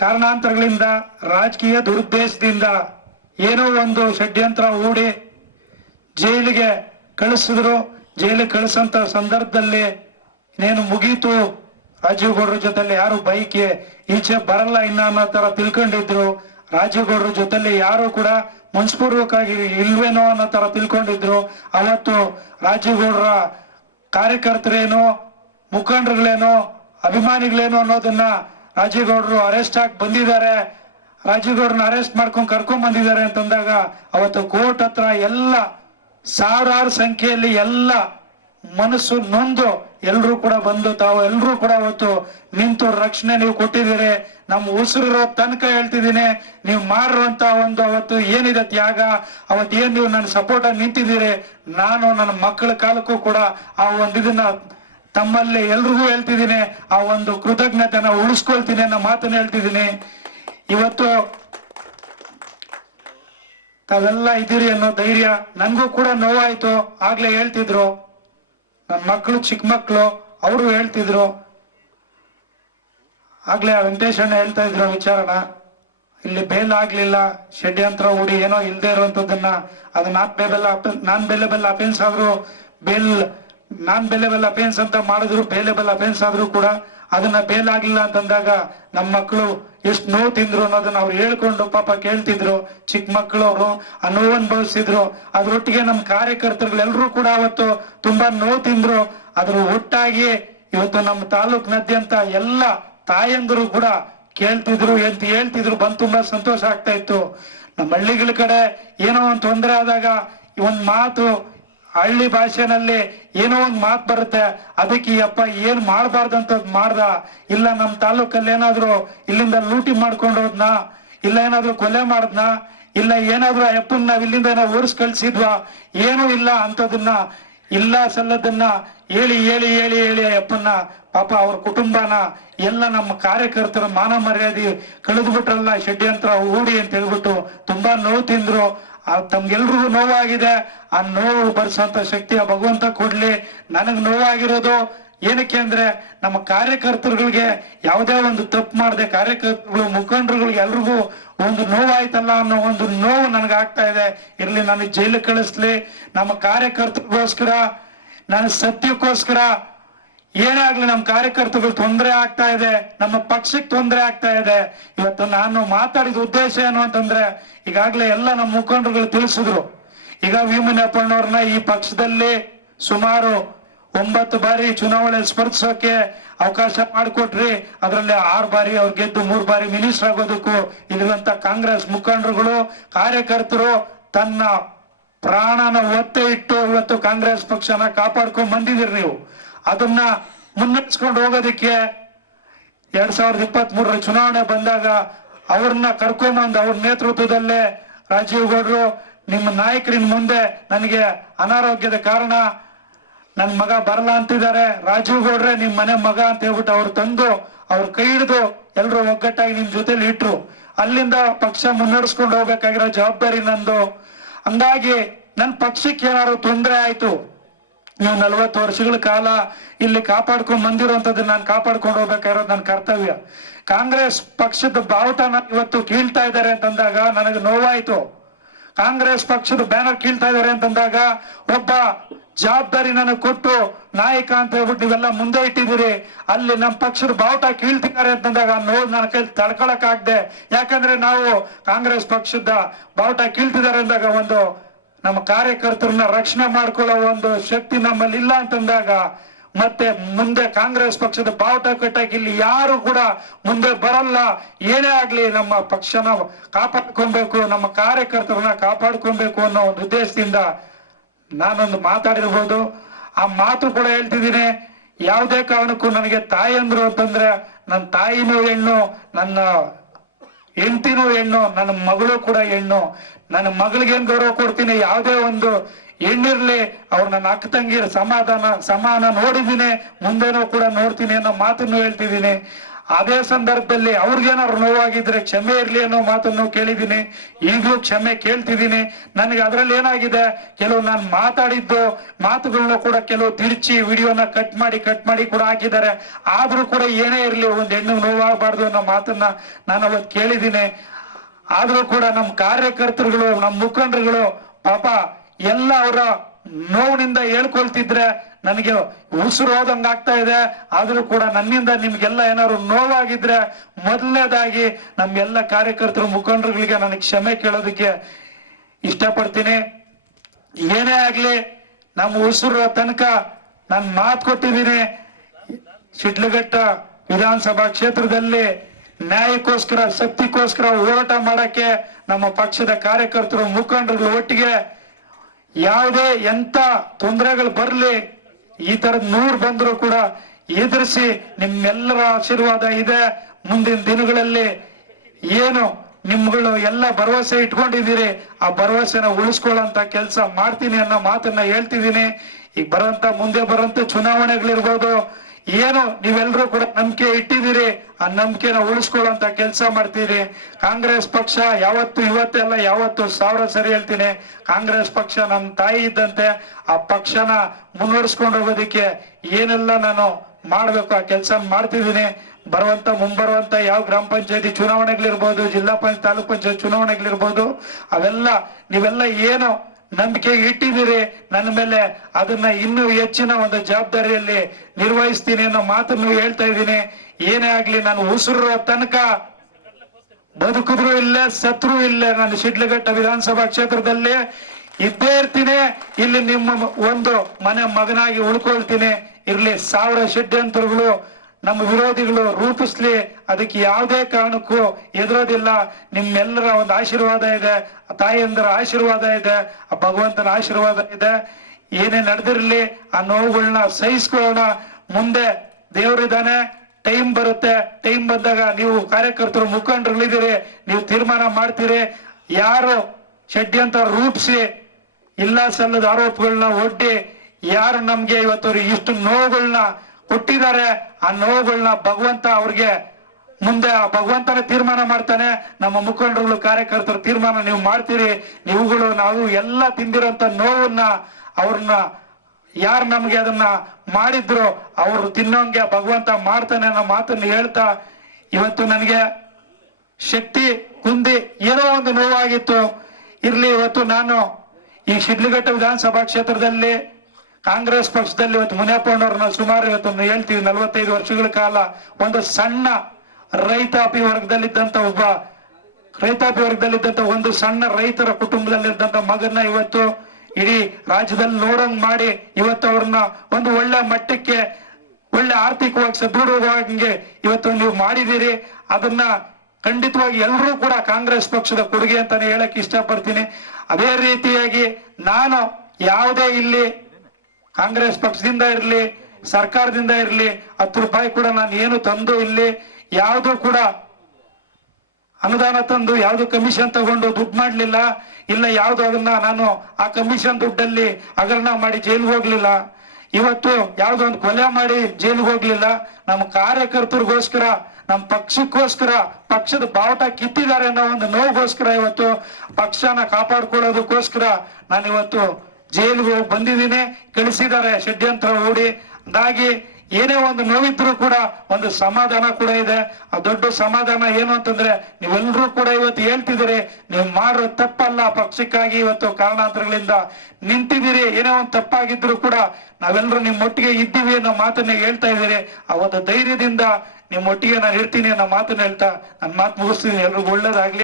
ಕಾರಣಾಂತರಗಳಿಂದ ರಾಜಕೀಯ ದುರುದ್ದೇಶದಿಂದ ಏನೋ ಒಂದು ಷಡ್ಯಂತ್ರ ಹೂಡಿ ಜೈಲಿಗೆ ಕಳಿಸಿದ್ರು. ಜೈಲಿಗೆ ಕಳಿಸಂತ ಸಂದರ್ಭದಲ್ಲಿ ಇನ್ನೇನು ಮುಗೀತು, ರಾಜೀವ್ ಗೌಡ್ರ ಜೊತೆಲಿ ಯಾರು ಬೈಕ್ ಈಚೆ ಬರಲ್ಲ ಇನ್ನ ಅನ್ನೋ ತರ ತಿಳ್ಕೊಂಡಿದ್ರು. ರಾಜೀವ್ ಗೌಡ್ರ ಜೊತೆಲಿ ಯಾರು ಕೂಡ ಮನಸ್ಪೂರ್ವಕವಾಗಿ ಇಲ್ವೇನೋ ಅನ್ನೋ ತರ ತಿಳ್ಕೊಂಡಿದ್ರು. ಅವತ್ತು ರಾಜೀವ್ ಗೌಡ್ರ ಕಾರ್ಯಕರ್ತರೇನೋ, ಮುಖಂಡರುಗಳೇನೋ, ಅಭಿಮಾನಿಗಳೇನೋ ಅನ್ನೋದನ್ನ ರಾಜೀವ್ ಗೌಡ್ರು ಅರೆಸ್ಟ್ ಆಗಿ ಬಂದಿದ್ದಾರೆ, ರಾಜೀವ್ ಗೌಡ್ರನ್ನ ಅರೆಸ್ಟ್ ಮಾಡ್ಕೊಂಡು ಕರ್ಕೊಂಡ್ ಬಂದಿದ್ದಾರೆ ಅಂತಂದಾಗ ಅವತ್ತು ಕೋರ್ಟ್ ಹತ್ರ ಎಲ್ಲ ಸಾವಿರಾರು ಸಂಖ್ಯೆಯಲ್ಲಿ ಎಲ್ಲ ಮನಸ್ಸು ನೊಂದು ಎಲ್ರೂ ಕೂಡ ಬಂದು ತಾವು ಎಲ್ರೂ ಕೂಡ ಅವತ್ತು ನಿಂತು ರಕ್ಷಣೆ ನೀವು ಕೊಟ್ಟಿದ್ದೀರಿ. ನಮ್ಮ ಉಸಿರಿರೋ ತನಕ ಹೇಳ್ತಿದ್ದೀನಿ, ನೀವು ಮಾಡಿರುವಂತ ಒಂದು ಅವತ್ತು ಏನಿದೆ ತ್ಯಾಗ, ಅವತ್ತು ಏನ್ ನೀವು ನನ್ನ ಸಪೋರ್ಟ್ ಆಗಿ ನಿಂತಿದ್ದೀರಿ. ನಾನು ನನ್ನ ಮಕ್ಕಳ ಕಾಲಕ್ಕೂ ಕೂಡ ಆ ಒಂದು ಇದನ್ನ ತಮ್ಮಲ್ಲಿ ಎಲ್ರಿಗೂ ಹೇಳ್ತಿದ್ದೀನಿ, ಆ ಒಂದು ಕೃತಜ್ಞತೆನ ಉಳಿಸ್ಕೊಳ್ತೀನಿ ಅನ್ನೋ ಮಾತನ್ನ ಹೇಳ್ತಿದ್ದೀನಿ. ಇವತ್ತು ತಾವೆಲ್ಲ ಇದ್ದೀರಿ ಅನ್ನೋ ಧೈರ್ಯ ನನ್ಗೂ ಕೂಡ ನೋವಾಯ್ತು. ಆಗ್ಲೇ ಹೇಳ್ತಿದ್ರು ನನ್ನ ಮಕ್ಕಳು, ಚಿಕ್ಕ ಮಕ್ಕಳು, ಅವರು ಹೇಳ್ತಿದ್ರು. ಆಗ್ಲೇ ವೆಂಕಟೇಶ್ ಅಣ್ಣ ಹೇಳ್ತಾ ಇದ್ರು ವಿಚಾರಣ, ಇಲ್ಲಿ ಬೇಲ್ ಆಗ್ಲಿಲ್ಲ, ಷಡ್ಯಂತ್ರ ಹೂಡಿ ಏನೋ ಇಲ್ದೇ ಇರುವಂತದನ್ನ ಅದು ನಾನ್ ಬೇಲೆಬಲ್ ಅಫೆನ್ಸ್ ಆದ್ರೂ ನಾನ್ ಬೇಲೆಬಲ್ ಅಫೆನ್ಸ್ ಅಂತ ಮಾಡಿದ್ರು, ಬೇಲೆಬಲ್ ಅಫೆನ್ಸ್ ಆದ್ರೂ ಕೂಡ ಅದನ್ನ ಬೇಲ್ ಆಗ್ಲಿಲ್ಲ ಅಂತಂದಾಗ ನಮ್ಮ ಮಕ್ಕಳು ಎಷ್ಟು ನೋವು ತಿಂದ್ರು ಅನ್ನೋದನ್ನ ಅವ್ರು ಹೇಳ್ಕೊಂಡು ಪಾಪ ಕೇಳ್ತಿದ್ರು. ಚಿಕ್ಕ ಮಕ್ಕಳು ಅವರು ಆ ನೋವು ಅನುಭವಿಸಿದ್ರು. ಅದ್ರೊಟ್ಟಿಗೆ ನಮ್ಮ ಕಾರ್ಯಕರ್ತರುಗಳೆಲ್ಲರೂ ಕೂಡ ಅವತ್ತು ತುಂಬಾ ನೋವು ತಿಂದ್ರು. ಅದ್ರ ಒಟ್ಟಾಗಿ ಇವತ್ತು ನಮ್ಮ ತಾಲೂಕಿನಾದ್ಯಂತ ಎಲ್ಲ ತಾಯಂದರು ಕೂಡ ಕೇಳ್ತಿದ್ರು ಅಂತ ಹೇಳ್ತಿದ್ರು. ಬಂದ್ ತುಂಬಾ ಸಂತೋಷ ಆಗ್ತಾ ಇತ್ತು. ನಮ್ಮ ಹಳ್ಳಿಗಳ ಕಡೆ ಏನೋ ಒಂದು ತೊಂದರೆ ಆದಾಗ ಒಂದ್ ಮಾತು ಹಳ್ಳಿ ಭಾಷೆನಲ್ಲಿ ಏನೋ ಒಂದು ಮಾತು ಬರುತ್ತೆ, ಅದಕ್ಕೆ ಈ ಅಪ್ಪ ಏನ್ ಮಾಡ್ಬಾರ್ದಂತ ಮಾಡ್ದ, ಇಲ್ಲ ನಮ್ಮ ತಾಲೂಕಲ್ಲಿ ಏನಾದ್ರು ಇಲ್ಲಿಂದ ಲೂಟಿ ಮಾಡ್ಕೊಂಡು ಹೋದ್ನಾ, ಇಲ್ಲ ಏನಾದ್ರು ಕೊಲೆ ಮಾಡದ್ನ, ಇಲ್ಲ ಏನಾದ್ರು ಅಪ್ಪನ್ ನಾವ್ ಇಲ್ಲಿಂದ ಏನೋ ಓಡಿಸ್ ಕಳ್ಸಿದ್ವಾ, ಏನೂ ಇಲ್ಲ ಅಂತದನ್ನ ಇಲ್ಲ ಸಲ್ಲದನ್ನ ಹೇಳಿ ಹೇಳಿ ಹೇಳಿ ಹೇಳಿ ಅಪ್ಪನ್ನ ಪಾಪ ಅವ್ರ ಕುಟುಂಬನ ಎಲ್ಲ ನಮ್ಮ ಕಾರ್ಯಕರ್ತರ ಮಾನ ಮರ್ಯಾದೆ ಕಳೆದು ಬಿಟ್ರಲ್ಲ ಷಡ್ಯಂತ್ರ ಹೂಡಿ ಅಂತ ಹೇಳ್ಬಿಟ್ಟು ತುಂಬಾ ನೋವು ತಿಂದ್ರು. ತಮ್ಗೆಲ್ರಿಗೂ ನೋವಾಗಿದೆ. ಆ ನೋವು ಬರ್ಸೋಂತ ಶಕ್ತಿ ಆ ಭಗವಂತ ಕೊಡ್ಲಿ. ನನಗ್ ನೋವಾಗಿರೋದು ಏನಕ್ಕೆ ಅಂದ್ರೆ ನಮ್ಮ ಕಾರ್ಯಕರ್ತರುಗಳಿಗೆ ಯಾವುದೇ ಒಂದು ತಪ್ಪು ಮಾಡದೆ ಕಾರ್ಯಕರ್ತರು ಮುಖಂಡರುಗಳಿಗೆ ಎಲ್ರಿಗೂ ಒಂದು ನೋವಾಯ್ತಲ್ಲ ಅನ್ನೋ ಒಂದು ನೋವು ನನಗೆ ಆಗ್ತಾ ಇದೆ. ಇರ್ಲಿ, ನನಗೆ ಜೈಲಿಗೆ ಕಳಿಸ್ಲಿ, ನಮ್ಮ ಕಾರ್ಯಕರ್ತರಿಗೋಸ್ಕರ, ನನ್ನ ಸತ್ಯಕ್ಕೋಸ್ಕರ ಏನೇ ಆಗ್ಲಿ ನಮ್ಮ ಕಾರ್ಯಕರ್ತರುಗಳು ತೊಂದರೆ ಆಗ್ತಾ ಇದೆ, ನಮ್ಮ ಪಕ್ಷಕ್ಕೆ ತೊಂದರೆ ಆಗ್ತಾ ಇದೆ. ಇವತ್ತು ನಾನು ಮಾತಾಡಿದ ಉದ್ದೇಶ ಏನು ಅಂತಂದ್ರೆ, ಈಗಾಗ್ಲೇ ಎಲ್ಲ ನಮ್ಮ ಮುಖಂಡರುಗಳು ತಿಳಿಸಿದ್ರು. ಈಗ ವಿಮನಪ್ಪಣ್ಣವ್ರನ್ನ ಈ ಪಕ್ಷದಲ್ಲಿ ಸುಮಾರು 9 ಬಾರಿ ಚುನಾವಣೆ ಸ್ಪರ್ಧಿಸೋಕೆ ಅವಕಾಶ ಮಾಡಿಕೊಟ್ರಿ. ಅದರಲ್ಲಿ 6 ಬಾರಿ ಅವ್ರು ಗೆದ್ದು 3 ಬಾರಿ ಮಿನಿಸ್ಟರ್ ಆಗೋದಕ್ಕೂ ಇಲ್ಲಿರುವಂತ ಕಾಂಗ್ರೆಸ್ ಮುಖಂಡರುಗಳು, ಕಾರ್ಯಕರ್ತರು ತನ್ನ ಪ್ರಾಣನ ಒತ್ತೆ ಇಟ್ಟು ಇವತ್ತು ಕಾಂಗ್ರೆಸ್ ಪಕ್ಷನ ಕಾಪಾಡ್ಕೊಂಡ್ ಬಂದಿದ್ದೀರಿ. ನೀವು ಅದನ್ನ ಮುನ್ನಡೆಸ್ಕೊಂಡು ಹೋಗೋದಕ್ಕೆ 2023 ಚುನಾವಣೆ ಬಂದಾಗ ಅವ್ರನ್ನ ಕರ್ಕೊಂಬಂದು ಅವ್ರ ನೇತೃತ್ವದಲ್ಲೇ ರಾಜೀವ್ ಗೌಡ್ರು ನಿಮ್ಮ ನಾಯಕರಿನ ಮುಂದೆ ನನಗೆ ಅನಾರೋಗ್ಯದ ಕಾರಣ ನನ್ ಮಗ ಬರಲ್ಲ ಅಂತಿದ್ದಾರೆ, ರಾಜೀವ್ ಗೌಡ್ರೆ ನಿಮ್ ಮನೆ ಮಗ ಅಂತ ಹೇಳ್ಬಿಟ್ಟು ಅವ್ರು ತಂದು ಅವ್ರ ಕೈ ಹಿಡಿದು ಎಲ್ರು ಒಗ್ಗಟ್ಟಾಗಿ ನಿಮ್ ಜೊತೆಲಿ ಇಟ್ರು. ಅಲ್ಲಿಂದ ಪಕ್ಷ ಮುನ್ನಡೆಸ್ಕೊಂಡು ಹೋಗ್ಬೇಕಾಗಿರೋ ಜವಾಬ್ದಾರಿ ನಂದು. ಹಂಗಾಗಿ ನನ್ ಪಕ್ಷಕ್ಕೆ ಏನಾದ್ರು ತೊಂದರೆ ಆಯ್ತು, ನೀವು 40 ವರ್ಷಗಳ ಕಾಲ ಇಲ್ಲಿ ಕಾಪಾಡ್ಕೊಂಡ್ ಬಂದಿರೋಂಥದ್ದು ನಾನು ಕಾಪಾಡ್ಕೊಂಡು ಹೋಗ್ಬೇಕಾಗಿರೋದು ನನ್ನ ಕರ್ತವ್ಯ. ಕಾಂಗ್ರೆಸ್ ಪಕ್ಷದ ಬಾವುಟನ ಇವತ್ತು ಕೀಳ್ತಾ ಇದ್ದಾರೆ ಅಂತಂದಾಗ ನನಗೆ ನೋವಾಯ್ತು. ಕಾಂಗ್ರೆಸ್ ಪಕ್ಷದ ಬ್ಯಾನರ್ ಕೀಳ್ತಾ ಇದ್ದಾರೆ ಅಂತಂದಾಗ ಒಬ್ಬ ಜವಾಬ್ದಾರಿ ನನಗೆ ಕೊಟ್ಟು ನಾಯಕ ಅಂತ ಹೇಳ್ಬಿಟ್ಟು ನೀವೆಲ್ಲ ಮುಂದೆ ಇಟ್ಟಿದ್ದೀರಿ, ಅಲ್ಲಿ ನಮ್ಮ ಪಕ್ಷದ ಬಾವುಟ ಕೀಳ್ತಿದ್ದಾರೆ ಅಂತಂದಾಗ ನೋವು ನನ್ನ ಕೈ ತಡ್ಕೊಳಕ್ ಆಗ್ದೆ. ಯಾಕಂದ್ರೆ ನಾವು ಕಾಂಗ್ರೆಸ್ ಪಕ್ಷದ ಬಾವುಟ ಕೀಳ್ತಿದ್ದಾರೆ ಅಂದಾಗ ಒಂದು ನಮ್ಮ ಕಾರ್ಯಕರ್ತರನ್ನ ರಕ್ಷಣೆ ಮಾಡ್ಕೊಳ್ಳೋ ಒಂದು ಶಕ್ತಿ ನಮ್ಮಲ್ಲಿ ಇಲ್ಲ ಅಂತಂದಾಗ ಮತ್ತೆ ಮುಂದೆ ಕಾಂಗ್ರೆಸ್ ಪಕ್ಷದ ಬಾವುಟ ಕಟ್ಟಕ್ಕೆ ಇಲ್ಲಿ ಯಾರು ಕೂಡ ಮುಂದೆ ಬರಲ್ಲ. ಏನೇ ಆಗ್ಲಿ ನಮ್ಮ ಪಕ್ಷನ ಕಾಪಾಡ್ಕೊಬೇಕು, ನಮ್ಮ ಕಾರ್ಯಕರ್ತರನ್ನ ಕಾಪಾಡ್ಕೊಬೇಕು ಅನ್ನೋ ಒಂದು ಉದ್ದೇಶದಿಂದ ನಾನೊಂದು ಮಾತಾಡಿರ್ಬೋದು. ಆ ಮಾತು ಕೂಡ ಹೇಳ್ತಿದ್ದೀನಿ. ಯಾವುದೇ ಕಾರಣಕ್ಕೂ ನನಗೆ ತಾಯಿ ಅಂದ್ರು ಅಂತಂದ್ರೆ ನನ್ನ ತಾಯಿನೂ ಹೆಣ್ಣು, ನನ್ನ ಹೆಂಡತಿನೂ ಹೆಣ್ಣು, ನನ್ನ ಮಗಳು ಕೂಡ ಹೆಣ್ಣು. ನನ್ನ ಮಗಳಿಗೆ ಏನ್ ಗೌರವ ಕೊಡ್ತೀನಿ, ಯಾವುದೇ ಒಂದು ಹೆಣ್ಣಿರ್ಲಿ ಅವ್ರು ನನ್ನ ಅಕ್ಕ ತಂಗಿರ ಸಮಾನ ನೋಡಿದ್ದೀನಿ, ಮುಂದೆನೂ ಕೂಡ ನೋಡ್ತೀನಿ ಅನ್ನೋ ಮಾತನ್ನು ಹೇಳ್ತಿದ್ದೀನಿ. ಅದೇ ಸಂದರ್ಭದಲ್ಲಿ ಅವ್ರಿಗೇನಾದ್ರು ನೋವಾಗಿದ್ರೆ ಕ್ಷಮೆ ಇರ್ಲಿ ಅನ್ನೋ ಮಾತನ್ನು ಕೇಳಿದ್ದೀನಿ. ಈಗಲೂ ಕ್ಷಮೆ ಕೇಳ್ತಿದ್ದೀನಿ. ನನಗೆ ಅದ್ರಲ್ಲಿ ಏನಾಗಿದೆ, ಕೆಲವು ನಾನು ಮಾತಾಡಿದ್ದು ಮಾತುಗಳನ್ನ ಕೂಡ ಕೆಲವು ತಿರುಚಿ ವಿಡಿಯೋನ ಕಟ್ ಮಾಡಿ ಕೂಡ ಹಾಕಿದ್ದಾರೆ. ಆದ್ರೂ ಕೂಡ ಏನೇ ಇರ್ಲಿ, ಒಂದ್ ಹೆಣ್ಣು ನೋವಾಗಬಾರ್ದು ಅನ್ನೋ ಮಾತನ್ನ ನಾನು ಅವತ್ತು ಕೇಳಿದ್ದೀನಿ. ಆದ್ರೂ ಕೂಡ ನಮ್ಮ ಕಾರ್ಯಕರ್ತರುಗಳು, ನಮ್ಮ ಮುಖಂಡರುಗಳು ಪಾಪ ಎಲ್ಲ ಅವರ ನೋವಿನಿಂದ ಹೇಳ್ಕೊಳ್ತಿದ್ರೆ ನನಗೆ ಉಸಿರು ಹೋದಂಗ ಆಗ್ತಾ ಇದೆ. ಆದ್ರೂ ಕೂಡ ನನ್ನಿಂದ ನಿಮ್ಗೆಲ್ಲ ಏನಾದ್ರು ನೋವಾಗಿದ್ರೆ ಮೊದಲನೇದಾಗಿ ನಮ್ಗೆಲ್ಲ ಕಾರ್ಯಕರ್ತರು ಮುಖಂಡರುಗಳಿಗೆ ನನಗೆ ಕ್ಷಮೆ ಕೇಳೋದಕ್ಕೆ ಇಷ್ಟಪಡ್ತೀನಿ. ಏನೇ ಆಗ್ಲಿ ನಮ್ಮ ಉಸಿರು ತನಕ ನಾನು ಮಾತು ಕೊಟ್ಟಿದ್ದೀನಿ. ಶಿಡ್ಲಘಟ್ಟ ವಿಧಾನಸಭಾ ಕ್ಷೇತ್ರದಲ್ಲಿ ನ್ಯಾಯಕ್ಕೋಸ್ಕರ, ಶಕ್ತಿಗೋಸ್ಕರ ಹೋರಾಟ ಮಾಡಕ್ಕೆ ನಮ್ಮ ಪಕ್ಷದ ಕಾರ್ಯಕರ್ತರು ಮುಖಂಡರುಗಳು ಒಟ್ಟಿಗೆ ಯಾವುದೇ ಎಂತ ತೊಂದರೆಗಳು ಬರ್ಲಿ, ಈ ತರದ 100 ಬಂದ್ರು ಕೂಡ ಎದುರಿಸಿ ನಿಮ್ಮೆಲ್ಲರ ಆಶೀರ್ವಾದ ಇದೆ. ಮುಂದಿನ ದಿನಗಳಲ್ಲಿ ಏನು ನಿಮ್ಗಳು ಎಲ್ಲ ಭರವಸೆ ಇಟ್ಕೊಂಡಿದ್ದೀರಿ, ಆ ಭರವಸೆನ ಉಳಿಸ್ಕೊಳ್ಳೋಂತ ಕೆಲಸ ಮಾಡ್ತೀನಿ ಅನ್ನೋ ಮಾತನ್ನ ಹೇಳ್ತಿದ್ದೀನಿ. ಈಗ ಮುಂದೆ ಬರೋಂತ ಚುನಾವಣೆಗಳಿರ್ಬೋದು, ಏನು ನೀವೆಲ್ಲರೂ ಕೂಡ ನಂಬಿಕೆ ಇಟ್ಟಿದ್ದೀರಿ, ಆ ನಂಬಿಕೆನ ಉಳಿಸ್ಕೊಳ್ಳೋಂತ ಕೆಲಸ ಮಾಡ್ತೀರಿ. ಕಾಂಗ್ರೆಸ್ ಪಕ್ಷ ಯಾವತ್ತು, ಇವತ್ತೆಲ್ಲ ಯಾವತ್ತು 1000 ಸರಿ ಹೇಳ್ತೀನಿ, ಕಾಂಗ್ರೆಸ್ ಪಕ್ಷ ನನ್ನ ತಾಯಿ ಇದ್ದಂತೆ. ಆ ಪಕ್ಷನ ಮುನ್ನಡೆಸ್ಕೊಂಡು ಹೋಗೋದಿಕ್ಕೆ ಏನೆಲ್ಲ ನಾನು ಮಾಡ್ಬೇಕು ಆ ಕೆಲಸ ಮಾಡ್ತಿದ್ದೀನಿ. ಮುಂಬರುವಂತ ಯಾವ ಗ್ರಾಮ ಪಂಚಾಯತಿ ಚುನಾವಣೆಗಳಿರ್ಬೋದು, ಜಿಲ್ಲಾ ಪಂಚಾಯತ್, ತಾಲೂಕ್ ಪಂಚಾಯತ್ ಚುನಾವಣೆಗಳಿರ್ಬೋದು, ಅವೆಲ್ಲ ನೀವೆಲ್ಲ ಏನು ನಂಬಿಕೆ ಇಟ್ಟಿದ್ದೀರಿ ನನ್ನ ಮೇಲೆ, ಅದನ್ನ ಇನ್ನೂ ಹೆಚ್ಚಿನ ಒಂದು ಜವಾಬ್ದಾರಿಯಲ್ಲಿ ನಿರ್ವಹಿಸ್ತೀನಿ ಅನ್ನೋ ಮಾತನ್ನು ಹೇಳ್ತಾ ಇದ್ದೀನಿ. ಏನೇ ಆಗ್ಲಿ ನಾನು ಉಸಿರು ತನಕ ಬದುಕಿದ್ರು ಇಲ್ಲೇ, ಸತ್ರು ಇಲ್ಲೇ, ನಾನು ಶಿಡ್ಲಘಟ್ಟ ವಿಧಾನಸಭಾ ಕ್ಷೇತ್ರದಲ್ಲಿ ಇದ್ದೇ ಇರ್ತೀನಿ. ಇಲ್ಲಿ ನಿಮ್ಮ ಒಂದು ಮನೆ ಮಗನಾಗಿ ಉಳ್ಕೊಳ್ತೀನಿ. ಇರ್ಲಿ 1000 ಷಡ್ಯಂತ್ರಗಳು ನಮ್ಮ ವಿರೋಧಿಗಳು ರೂಪಿಸ್ಲಿ, ಅದಕ್ಕೆ ಯಾವುದೇ ಕಾರಣಕ್ಕೂ ಎದುರೋದಿಲ್ಲ. ನಿಮ್ಮೆಲ್ಲರ ಒಂದು ಆಶೀರ್ವಾದ ಇದೆ, ತಾಯಿಯಂದರ ಆಶೀರ್ವಾದ ಇದೆ, ಆ ಭಗವಂತನ ಆಶೀರ್ವಾದ ಇದೆ. ಏನೇ ನಡೆದಿರ್ಲಿ ಆ ನೋವುಗಳನ್ನ ಸಹಿಸ್ಕೊಳ್ಳೋಣ. ಮುಂದೆ ದೇವರಿದ್ದಾನೆ, ಟೈಮ್ ಬರುತ್ತೆ. ಟೈಮ್ ಬಂದಾಗ ನೀವು ಕಾರ್ಯಕರ್ತರು ಮುಖಂಡರುಗಳಿದ್ದೀರಿ, ನೀವು ತೀರ್ಮಾನ ಮಾಡ್ತೀರಿ. ಯಾರು ಷಡ್ಯಂತ್ರ ರೂಪಿಸಿ ಇಲ್ಲ ಸಲ್ಲದ ಆರೋಪಗಳನ್ನ ಒಡ್ಡಿ ಯಾರು ನಮ್ಗೆ ಇವತ್ತು ಇಷ್ಟು ನೋವುಗಳನ್ನ ಕೊಟ್ಟಿದ್ದಾರೆ, ಆ ನೋವುಗಳನ್ನ ಭಗವಂತ ಅವ್ರಿಗೆ ಮುಂದೆ ಆ ಭಗವಂತನೇ ತೀರ್ಮಾನ ಮಾಡ್ತಾನೆ. ನಮ್ಮ ಮುಖಂಡರುಗಳು, ಕಾರ್ಯಕರ್ತರು ತೀರ್ಮಾನ ನೀವು ಮಾಡ್ತೀರಿ. ನೀವುಗಳು ನಾವು ಎಲ್ಲ ತಿಂದಿರೋಂತ ನೋವನ್ನ, ಅವ್ರನ್ನ ಯಾರು ನಮ್ಗೆ ಅದನ್ನ ಮಾಡಿದ್ರು ಅವ್ರು ತಿನ್ನೋಂಗೆ ಭಗವಂತ ಮಾಡ್ತಾನೆ ಅನ್ನೋ ಮಾತನ್ನು ಹೇಳ್ತಾ, ಇವತ್ತು ನನಗೆ ಶಕ್ತಿ ಕುಂದಿ ಏನೋ ಒಂದು ನೋವಾಗಿತ್ತು. ಇರ್ಲಿ, ಇವತ್ತು ನಾನು ಈ ಶಿಡ್ಲಘಟ್ಟ ವಿಧಾನಸಭಾ ಕ್ಷೇತ್ರದಲ್ಲಿ ಕಾಂಗ್ರೆಸ್ ಪಕ್ಷದಲ್ಲಿ ಇವತ್ತು ಮುನಿಯಪ್ಪನವ್ರನ್ನ ಸುಮಾರು ಇವತ್ತು ಹೇಳ್ತೀವಿ 45 ವರ್ಷಗಳ ಕಾಲ ಒಂದು ಸಣ್ಣ ರೈತಾಪಿ ವರ್ಗದಲ್ಲಿದ್ದಂತ ಒಂದು ಸಣ್ಣ ರೈತರ ಕುಟುಂಬದಲ್ಲಿದ್ದಂತ ಮಗನ್ನ ಇವತ್ತು ಇಡೀ ರಾಜ್ಯದಲ್ಲಿ ನೋಡಂಗ್ ಮಾಡಿ ಇವತ್ತು ಅವ್ರನ್ನ ಒಂದು ಒಳ್ಳೆ ಮಟ್ಟಕ್ಕೆ, ಒಳ್ಳೆ ಆರ್ಥಿಕವಾಗಿ ಸದೃಢವಾಗಿ ಇವತ್ತು ನೀವು ಮಾಡಿದ್ದೀರಿ. ಅದನ್ನ ಖಂಡಿತವಾಗಿ ಎಲ್ಲರೂ ಕೂಡ ಕಾಂಗ್ರೆಸ್ ಪಕ್ಷದ ಕೊಡುಗೆ ಅಂತಾನೆ ಹೇಳಕ್ ಇಷ್ಟಪಡ್ತೀನಿ. ಅದೇ ರೀತಿಯಾಗಿ ನಾನು ಯಾವುದೇ ಇಲ್ಲಿ ಕಾಂಗ್ರೆಸ್ ಪಕ್ಷದಿಂದ ಇರ್ಲಿ, ಸರ್ಕಾರದಿಂದ ಇರ್ಲಿ 10 ರೂಪಾಯಿ ಕೂಡ ನಾನು ಏನು ತಂದು ಇಲ್ಲಿ ಯಾವುದು ಕೂಡ ಅನುದಾನ ತಂದು ಯಾವ್ದು ಕಮಿಷನ್ ತಗೊಂಡು ದುಡ್ಡು ಮಾಡ್ಲಿಲ್ಲ. ಇಲ್ಲ ಯಾವ್ದು ಅದನ್ನ ನಾನು ಆ ಕಮಿಷನ್ ದುಡ್ಡಲ್ಲಿ ಹಗರಣ ಮಾಡಿ ಜೈಲಿಗೆ ಹೋಗ್ಲಿಲ್ಲ. ಇವತ್ತು ಯಾವ್ದೋ ಒಂದು ಕೊಲೆ ಮಾಡಿ ಜೈಲಿಗೆ ಹೋಗ್ಲಿಲ್ಲ. ನಮ್ಮ ಕಾರ್ಯಕರ್ತರಿಗೋಸ್ಕರ, ನಮ್ಮ ಪಕ್ಷಕ್ಕೋಸ್ಕರ, ಪಕ್ಷದ ಬಾವುಟ ಕಿತ್ತಿದ್ದಾರೆ ಅನ್ನೋ ಒಂದು ನೋವುಗೋಸ್ಕರ, ಇವತ್ತು ಪಕ್ಷನ ಕಾಪಾಡ್ಕೊಳ್ಳೋದಕ್ಕೋಸ್ಕರ ನಾನು ಇವತ್ತು ಜೈಲಿಗೆ ಹೋಗಿ ಬಂದಿದ್ದೀನಿ. ಕಳಿಸಿದ್ದಾರೆ ಷಡ್ಯಂತ್ರ ಹೂಡಿ. ಅಂದಾಗಿ ಏನೇ ಒಂದು ನೋವಿದ್ರು ಕೂಡ ಒಂದು ಸಮಾಧಾನ ಕೂಡ ಇದೆ. ಆ ದೊಡ್ಡ ಸಮಾಧಾನ ಏನು ಅಂತಂದ್ರೆ ನೀವೆಲ್ಲರೂ ಕೂಡ ಇವತ್ತು ಹೇಳ್ತಿದ್ದೀರಿ, ನೀವು ಮಾಡೋ ತಪ್ಪಲ್ಲ, ಪಕ್ಷಕ್ಕಾಗಿ ಇವತ್ತು ಕಾರಣಾಂತರಗಳಿಂದ ನಿಂತಿದ್ದೀರಿ. ಏನೇ ಒಂದು ತಪ್ಪಾಗಿದ್ರು ಕೂಡ ನಾವೆಲ್ಲರೂ ನಿಮ್ಮೊಟ್ಟಿಗೆ ಇದ್ದೀವಿ ಅನ್ನೋ ಮಾತನ್ನ ಹೇಳ್ತಾ ಇದ್ದೀರಿ. ಆ ಒಂದು ಧೈರ್ಯದಿಂದ ನಿಮ್ಮೊಟ್ಟಿಗೆ ನಾನು ಇರ್ತೀನಿ ಅನ್ನೋ ಮಾತನ್ನ ಹೇಳ್ತಾ ನನ್ನ ಮಾತು ಮುಗಿಸ್ತೀನಿ. ಎಲ್ರಿಗೂ ಒಳ್ಳೇದಾಗ್ಲಿ.